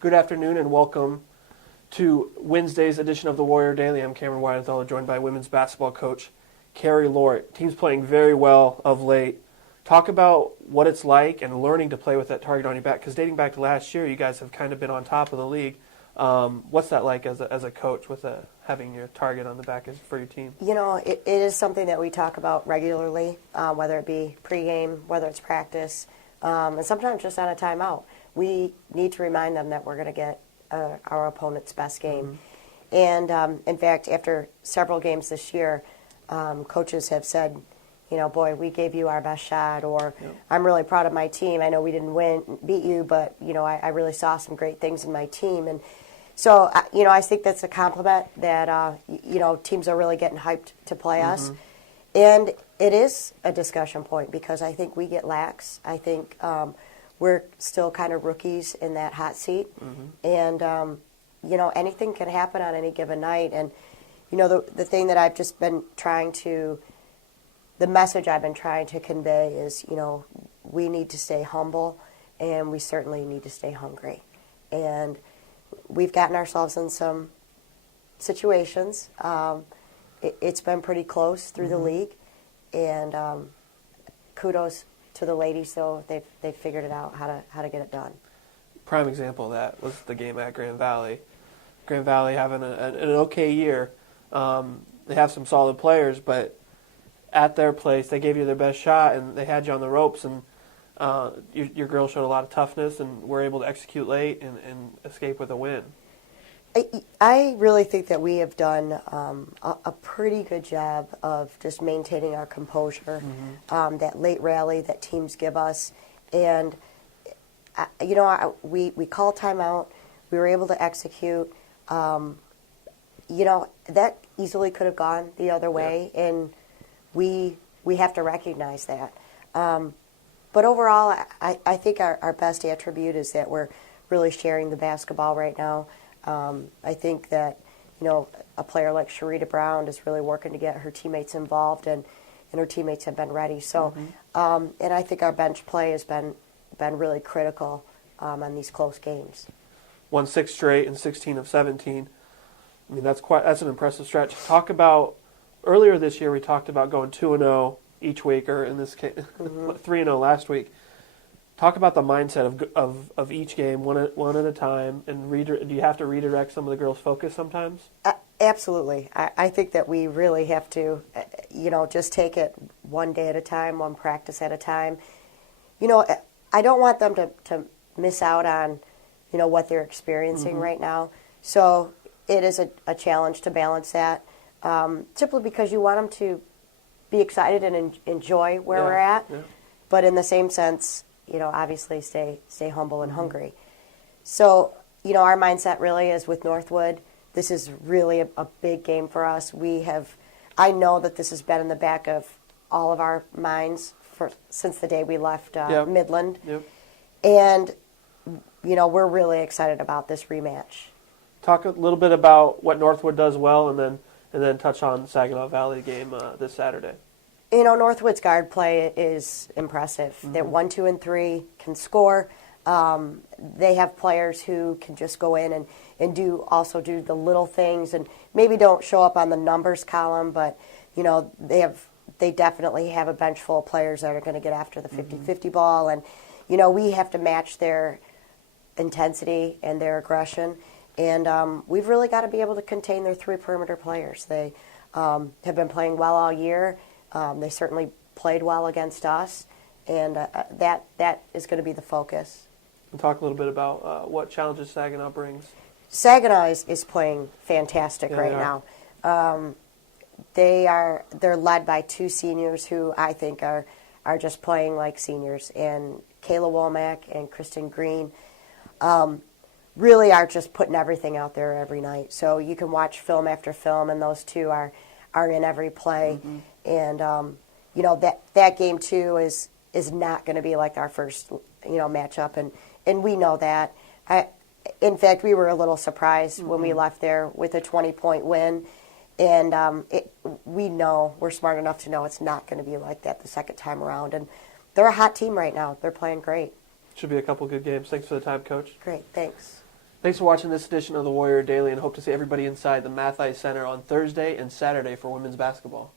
Good afternoon and welcome to Wednesday's edition of the Warrior Daily. I'm Cameron Weidenthal, joined by women's basketball coach Carrie Lohr. Team's playing very well of late. Talk about what it's like and learning to play with that target on your back, because dating back to last year, you guys have kind of been on top of the league. What's that like as a coach with having your target on the back for your team? You know, it is something that we talk about regularly, whether it be pregame, whether it's practice, and sometimes just on a timeout. We need to remind them that we're going to get our opponent's best game. Mm-hmm. And in fact, after several games this year, coaches have said, you know, boy, we gave you our best shot, or I'm really proud of my team. I know we didn't beat you, but, you know, I really saw some great things in my team. And so, you know, I think that's a compliment that, you know, teams are really getting hyped to play us. And it is a discussion point because I think we get lax. I think we're still kind of rookies in that hot seat. And, you know, anything can happen on any given night. And, you know, the thing that I've just been trying to, the message I've been trying to convey is, you know, we need to stay humble and we certainly need to stay hungry. And we've gotten ourselves in some situations. It's been pretty close through the league. And kudos to the ladies, though. They've figured it out how to get it done. Prime example of that was the game at Grand Valley. Grand Valley having an okay year. They have some solid players, but at their place, they gave you their best shot, and they had you on the ropes, and your girls showed a lot of toughness and were able to execute late and escape with a win. I really think that we have done a pretty good job of just maintaining our composure, that late rally that teams give us. And, you know, we called timeout. We were able to execute. You know, that easily could have gone the other way, and we have to recognize that. But overall, I think our best attribute is that we're really sharing the basketball right now. I think that, you know, a player like Sharita Brown is really working to get her teammates involved, and her teammates have been ready. So, and I think our bench play has been really critical on these close games. Won 6 straight and 16 of 17. I mean, that's an impressive stretch. Talk about, earlier this year we talked about going 2-0 each week, or in this case 3-0 last week. Talk about the mindset of each game, one at a time, and do you have to redirect some of the girls' focus sometimes? Absolutely. I think that we really have to, you know, just take it one day at a time, one practice at a time. You know, I don't want them to miss out on, you know, what they're experiencing right now. So it is a challenge to balance that, simply because you want them to be excited and enjoy where we're at, but in the same sense, you know, obviously stay humble and hungry. So, you know, our mindset really is with Northwood. This is really a big game for us. I know that this has been in the back of all of our minds since the day we left Midland. And, you know, we're really excited about this rematch. Talk a little bit about what Northwood does well, and then touch on Saginaw Valley game this Saturday. You know, Northwood's guard play is impressive. That 1, 2, and 3 can score. They have players who can just go in and do the little things, and maybe don't show up on the numbers column, but, you know, they definitely have a bench full of players that are going to get after the 50-50 ball. And, you know, we have to match their intensity and their aggression. And we've really got to be able to contain their 3 perimeter players. They have been playing well all year. They certainly played well against us, and that is going to be the focus. And talk a little bit about what challenges Saginaw brings. Saginaw is playing fantastic right now. They're led by 2 seniors who I think are just playing like seniors, and Kayla Womack and Kristen Green really are just putting everything out there every night. So you can watch film after film, and those 2 are in every play. And, you know, that game, too, is not going to be like our first, you know, matchup. And we know that. In fact, we were a little surprised when we left there with a 20-point win. And we're smart enough to know it's not going to be like that the second time around. And they're a hot team right now. They're playing great. Should be a couple good games. Thanks for the time, Coach. Great, thanks. Thanks for watching this edition of the Warrior Daily, and hope to see everybody inside the Mathis Center on Thursday and Saturday for women's basketball.